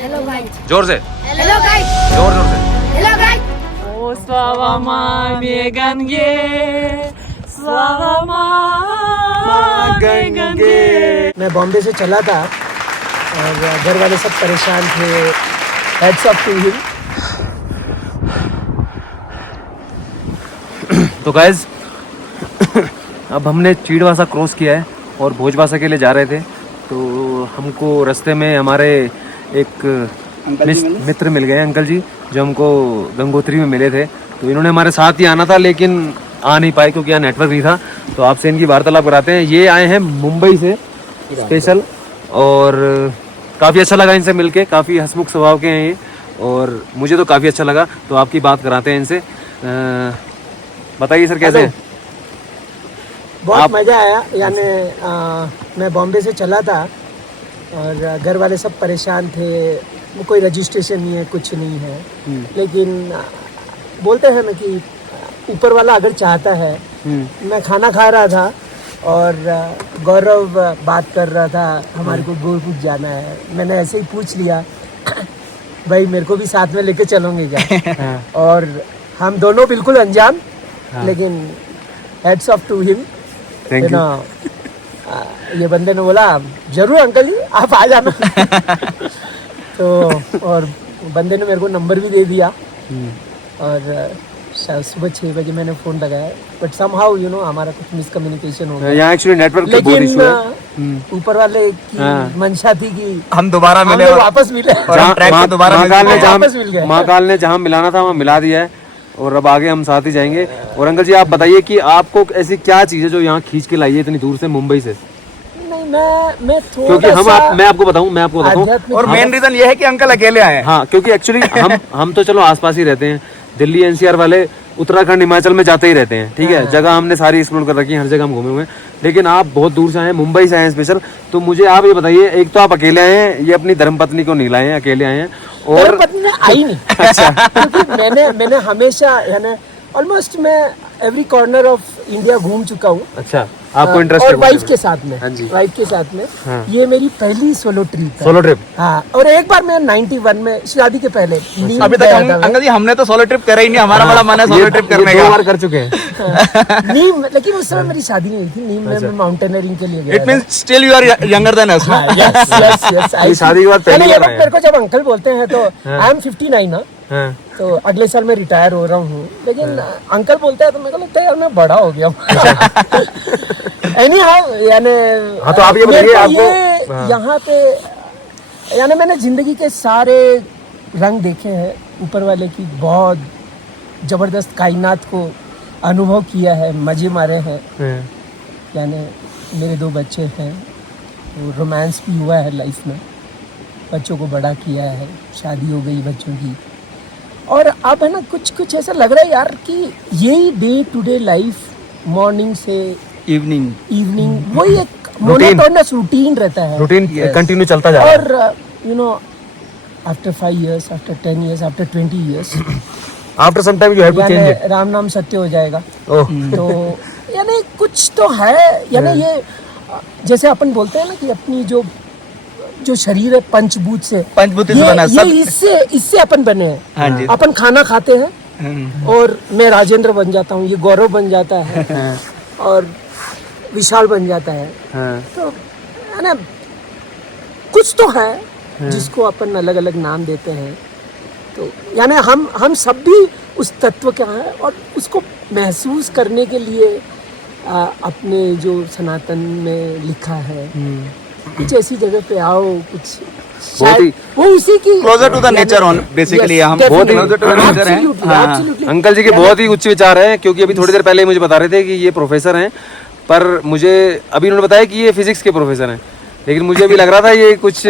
Hello guys. जोर से, Hello guys. जोर जोर से. Hello guys. O sława mamie Gange, sława mamie Gange. मैं बॉम्बे से चला था और घर वाले सब परेशान थे. Heads up to him. तो गाइज अब हमने चीड़वासा क्रॉस किया है और भोजवासा के लिए जा रहे थे. तो हमको रास्ते में हमारे एक मित्र मिल गए, अंकल जी, जो हमको गंगोत्री में मिले थे. तो इन्होंने हमारे साथ ही आना था लेकिन आ नहीं पाए क्योंकि यहाँ नेटवर्क नहीं था. तो आपसे इनकी वार्तालाप कराते हैं. ये आए हैं मुंबई से स्पेशल और काफ़ी अच्छा लगा इनसे मिलके. काफ़ी हंसमुख स्वभाव के हैं ये और मुझे तो काफ़ी अच्छा लगा. तो आपकी बात कराते हैं इनसे. बताइए सर कैसे हैं? बहुत मज़ा आया. यानी मैं बॉम्बे से चला था और घर वाले सब परेशान थे. वो कोई रजिस्ट्रेशन नहीं है, कुछ नहीं है. लेकिन बोलते हैं ना कि ऊपर वाला अगर चाहता है. मैं खाना खा रहा था और गौरव बात कर रहा था हमारे को गोरखपुर जाना है. मैंने ऐसे ही पूछ लिया भाई मेरे को भी साथ में लेके चलोगे क्या? और हम दोनों बिल्कुल अनजान, लेकिन heads off to him. Thank you. ये बंदे ने बोला जरूर अंकल जी आप आ जाना. तो और बंदे ने मेरे को नंबर भी दे दिया और सुबह 6 बजे मैंने फ़ोन लगाया. बट समहाउ हमारा कुछ मिसकम्युनिकेशन हो गया. यहाँ एक्चुअली नेटवर्क का बहुत इशू है. ऊपर वाले की मंशा थी कि हम दोबारा मिले हम और वापस मिले. महाकाल ने जहाँ मिलाना था वहाँ मिला दिया है और अब आगे हम साथ ही जाएंगे. और अंकल जी आप बताइए कि आपको ऐसी क्या चीज़ है जो यहाँ खींच के लाई है इतनी दूर से मुंबई से? नहीं मैं क्योंकि मैं आपको बताऊं और मेन रीजन ये है कि अंकल अकेले आए हैं. हाँ, क्योंकि एक्चुअली हम तो चलो आसपास ही रहते हैं. दिल्ली एनसीआर वाले उत्तराखंड हिमाचल में जाते ही रहते हैं. ठीक है, जगह हमने सारी एक्सप्लोर कर रखी है, हर जगह हम घूमे हुए हैं. लेकिन आप बहुत दूर से आए हैं, मुंबई से आए हैं स्पेशल. तो मुझे आप ये बताइए, एक तो आप अकेले आए हैं, ये अपनी धर्मपत्नी को नहीं लाए हैं, अकेले आए हैं. और धर्मपत्नी ने आई नहीं. अच्छा. क्योंकि मैंने हमेशा यानी ऑलमोस्ट मैं एवरी कॉर्नर ऑफ इंडिया घूम चुका हूँ. अच्छा, आपको इंटरेस्ट और है वाइफ के साथ में. हाँ जी. वाइफ के साथ में. ये मेरी पहली सोलो ट्रिप है. Solo trip? हाँ. और एक बार मैं 91 में शादी के पहले अभी तक अंकल जी हमने तो सोलो ट्रिप करा ही नहीं. हमारा बड़ा मन है सोलो ट्रिप करने का. 2 बार कर चुके हैं. नीम, लेकिन उस समय मेरी शादी नहीं थी. नीम में मैं माउंटेनियरिंग के लिए गया. It means still you are younger than us. Yes. शादी के बाद पहली बार आए हैं. मेरे को जब अंकल बोलते हैं तो आई एम 59 ना. तो अगले साल मैं रिटायर हो रहा हूँ. लेकिन अंकल बोलते हैं तो मेरे को लगता है यार मैं बड़ा हो गया हूँ. एनीहाउ यानी हाँ, तो आप ये बताइए आपको यहाँ पे यानी मैंने जिंदगी के सारे रंग देखे हैं. ऊपर वाले की बहुत जबरदस्त कायनात को अनुभव किया है, मजे मारे हैं. यानी मेरे 2 बच्चे हैं, तो रोमांस भी हुआ है लाइफ में. बच्चों को बड़ा किया है, शादी हो गई बच्चों की. और अब है ना कुछ ऐसा लग रहा है यार कि यही day to day life, morning से इवनिंग वही एक मोनोटोनस रूटीन रहता है. रूटीन कंटिन्यू चलता जा रहा है. और after 5 years, after 10 years, after 20 years, after some time you have to change it. Ram नाम सत्य हो जाएगा. तो यानी कुछ तो है. यानी ये जैसे अपन बोलते हैं ना कि अपनी जो शरीर है पंचभूत से बना. इससे अपन बने हैं. हाँ जी. अपन खाना खाते हैं और मैं राजेंद्र बन जाता हूँ, ये गौरव बन जाता है और विशाल बन जाता है. तो है ना कुछ तो है जिसको अपन अलग अलग नाम देते हैं. तो यानी हम सब भी उस तत्व का है और उसको महसूस करने के लिए अपने जो सनातन में लिखा है कुछ ऐसी जगह पे आओ. कुछ शायद वो उसी की closer to the nature on basically. हम बहुत ही नेचर हैं. अंकल जी के बहुत ही उच्च विचार हैं. क्योंकि अभी थोड़ी देर पहले मुझे बता रहे थे कि ये प्रोफेसर हैं, पर मुझे अभी उन्होंने बताया कि ये फिजिक्स के प्रोफेसर हैं. लेकिन मुझे अभी लग रहा था ये कुछ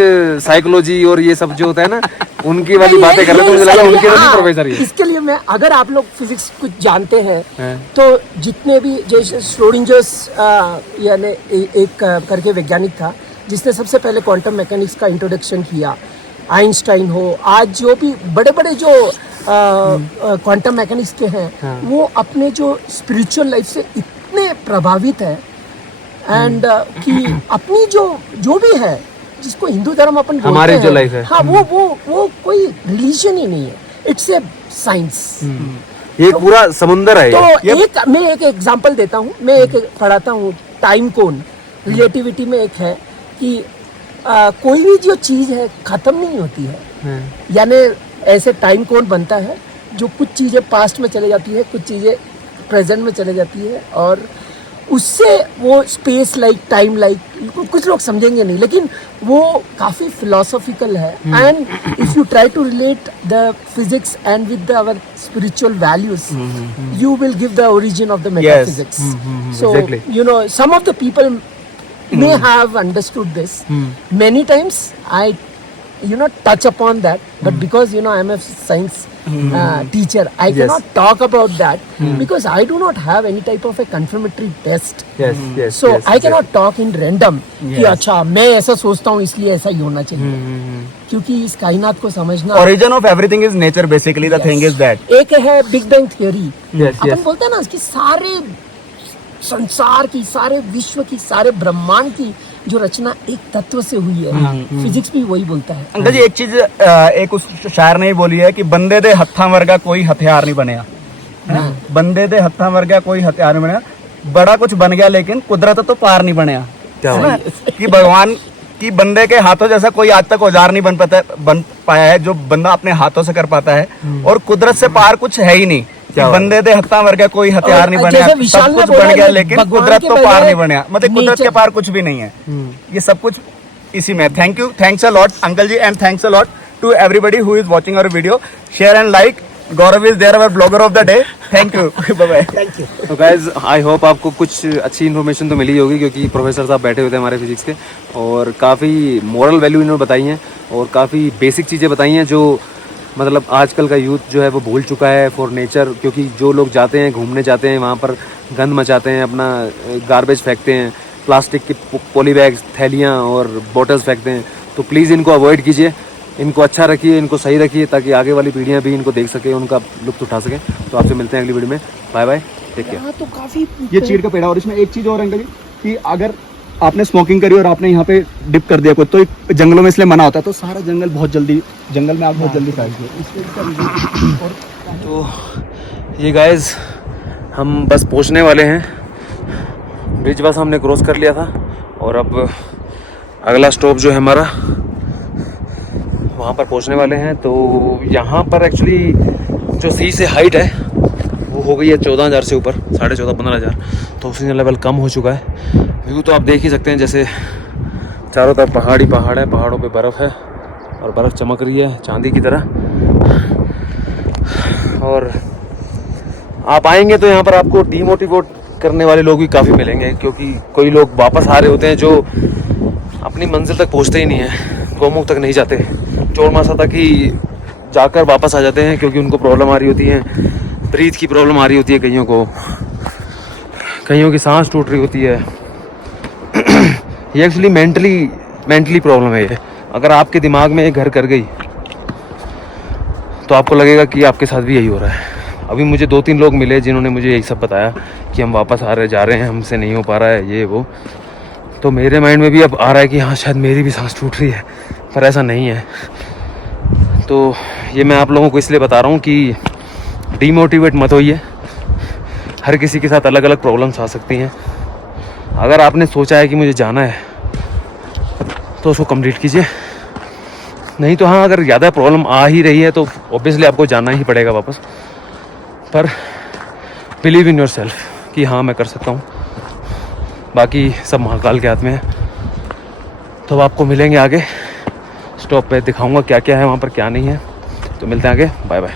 साइकोलॉजी और ये सब जो होता है ना उनकी वाली बातें कर रहे थे. मुझे लगा उनके तो नहीं प्रोफेसर ये. इसके लिए मैं अगर आप लोग फिजिक्स कुछ जानते हैं तो जितने भी जैसे श्रोडिंजर्स यानी एक करके वैज्ञानिक था जिसने सबसे पहले क्वांटम मैकेनिक्स का इंट्रोडक्शन किया. आइंस्टाइन हो, आज जो भी बड़े बड़े जो क्वांटम मैकेनिक्स के हैं वो अपने जो स्पिरिचुअल लाइफ से इतने प्रभावित है एंड कि अपनी जो भी है जिसको हिंदू धर्म अपन बोलते हमारी हैं, जो life है। हाँ वो कोई रिलीजन ही नहीं है, इट्स ए साइंस। ये एक पूरा समुंदर है तो मैं एक एग्जांपल देता हूँ, मैं एक पढ़ाता हूँ टाइम कोन रिलेटिविटी में एक है कि कोई भी जो चीज है खत्म नहीं होती है, यानी ऐसे टाइम कोन बनता है जो कुछ चीजें पास्ट में चले जाती है, कुछ चीजें प्रेजेंट में चले जाती है, और उससे वो स्पेस लाइक टाइम लाइक कुछ लोग समझेंगे नहीं, लेकिन वो काफी फिलोसॉफिकल है। And if you try to relate the physics and with our spiritual values, you will give the origin of the metaphysics. So exactly. you know, some of the people may have understood this. Many times I touch upon that, but because I'm a science teacher, I cannot talk about that because I do not have any type of a confirmatory test. yes, So I cannot talk in random कि अच्छा मैं ऐसा सोचता हूँ इसलिए ऐसा ही होना चाहिए, क्योंकि इस कायनात को समझना origin of everything is nature basically. The thing is that एक है बिग बैंग थ्योरी। Yes, अपन yes. बोलते हैं ना कि सारे संसार की, सारे विश्व की, सारे ब्रह्मांड की जो रचना एक तत्व से हुई है, फिजिक्स भी वही बोलता है। अंकल जी एक चीज एक उस शायर ने ही बोली है कि बंदे दे हत्था वर्गा कोई हथियार नहीं बनया, बंदे दे हत्था वर्गा कोई हथियार नहीं बनया, बड़ा कुछ बन गया लेकिन कुदरत तो पार नहीं बनया। है ना? कि भगवान की बंदे के हाथों जैसा कोई आज तक औजार नहीं बन पाया है जो बंदा अपने हाथों से कर पाता है, और कुदरत से पार कुछ है ही नहीं। कि बंदे दे हत्था वर्गा कोई हथियार नहीं बनया, सब कुछ बन गया लेकिन कुदरत तो पार नहीं बनया, मतलब कुदरत के पार कुछ भी नहीं है। ये सब कुछ इसी में। Thank you, thanks a lot uncle ji, and thanks a lot to everybody who is watching our video. Share and like. Gaurav is there, our blogger of the day. Thank you, bye bye. Thank you. तो guys I hope आपको कुछ अच्छी information तो मिली होगी, क्योंकि professor साहब बैठे हुए थे हमारे फिजिक्स के, और काफ़ी मोरल वैल्यू इन्होंने बताई हैं और काफ़ी बेसिक चीज़ें बताई हैं जो मतलब आजकल का यूथ जो है वो भूल चुका है फॉर नेचर। क्योंकि जो लोग जाते हैं, घूमने जाते हैं, वहाँ पर गंद मचाते हैं, अपना गार्बेज फेंकते हैं, प्लास्टिक के पॉली बैग्स, थैलियाँ और बॉटल्स फेंकते हैं। तो प्लीज़ इनको अवॉइड कीजिए, इनको अच्छा रखिए, इनको सही रखिए, ताकि आगे वाली पीढ़ियाँ भी इनको देख सकें, उनका लुत्फ उठा सकें। तो आपसे मिलते हैं अगली वीडियो में। Bye bye, take care. तो काफी ये चीड़ का पेड़ है, और इसमें एक चीज और अंकल जी कि अगर आपने स्मोकिंग करी और आपने यहाँ पे डिप कर दिया कुछ, तो जंगलों में इसलिए मना होता है, तो सारा जंगल बहुत जल्दी, जंगल में आग बहुत जल्दी फैलती है। तो ये गाइज हम बस पहुंचने वाले हैं, ब्रिज बस हमने क्रॉस कर लिया था, और अब अगला स्टॉप जो है हमारा वहाँ पर पहुंचने वाले हैं। तो यहाँ पर एक्चुअली जो सी से हाइट है वो हो गई है 14,000 से ऊपर, 14,500-15,000, तो ऑक्सीजन लेवल कम हो चुका है। व्यू तो आप देख ही सकते हैं, जैसे चारों तरफ पहाड़ ही पहाड़ है, पहाड़ों पे बर्फ़ है और बर्फ़ चमक रही है चांदी की तरह। और आप आएंगे तो यहाँ पर आपको डीमोटिवेट करने वाले लोग भी काफ़ी मिलेंगे, क्योंकि कोई लोग वापस आ रहे होते हैं जो अपनी मंजिल तक पहुँचते ही नहीं हैं, गौमुख तक नहीं जाते, चोरमासा तक ही जाकर वापस आ जाते हैं, क्योंकि उनको प्रॉब्लम आ रही होती है, ब्रीथ की प्रॉब्लम आ रही होती है, कईयों की सांस टूट रही होती है। ये एक्चुअली मेंटली प्रॉब्लम है ये। अगर आपके दिमाग में ये घर कर गई तो आपको लगेगा कि आपके साथ भी यही हो रहा है। अभी मुझे 2-3 लोग मिले जिन्होंने मुझे यही सब बताया कि हम वापस जा रहे हैं, हमसे नहीं हो पा रहा है ये वो। तो मेरे माइंड में भी अब आ रहा है कि हाँ शायद मेरी भी सांस टूट रही है, पर ऐसा नहीं है। तो ये मैं आप लोगों को इसलिए बता रहा हूँ कि डीमोटिवेट मत होइए, हर किसी के साथ अलग अलग प्रॉब्लम्स आ सकती हैं। अगर आपने सोचा है कि मुझे जाना है तो उसको कंप्लीट कीजिए, नहीं तो हाँ अगर ज़्यादा प्रॉब्लम आ ही रही है तो ऑब्वियसली आपको जाना ही पड़ेगा वापस। पर बिलीव इन योर सेल्फ कि हाँ मैं कर सकता हूँ, बाकी सब महाकाल के हाथ में है। तो आपको मिलेंगे आगे स्टॉप पे, दिखाऊंगा क्या क्या है वहाँ पर क्या नहीं है। तो मिलते हैं आगे, बाय बाय।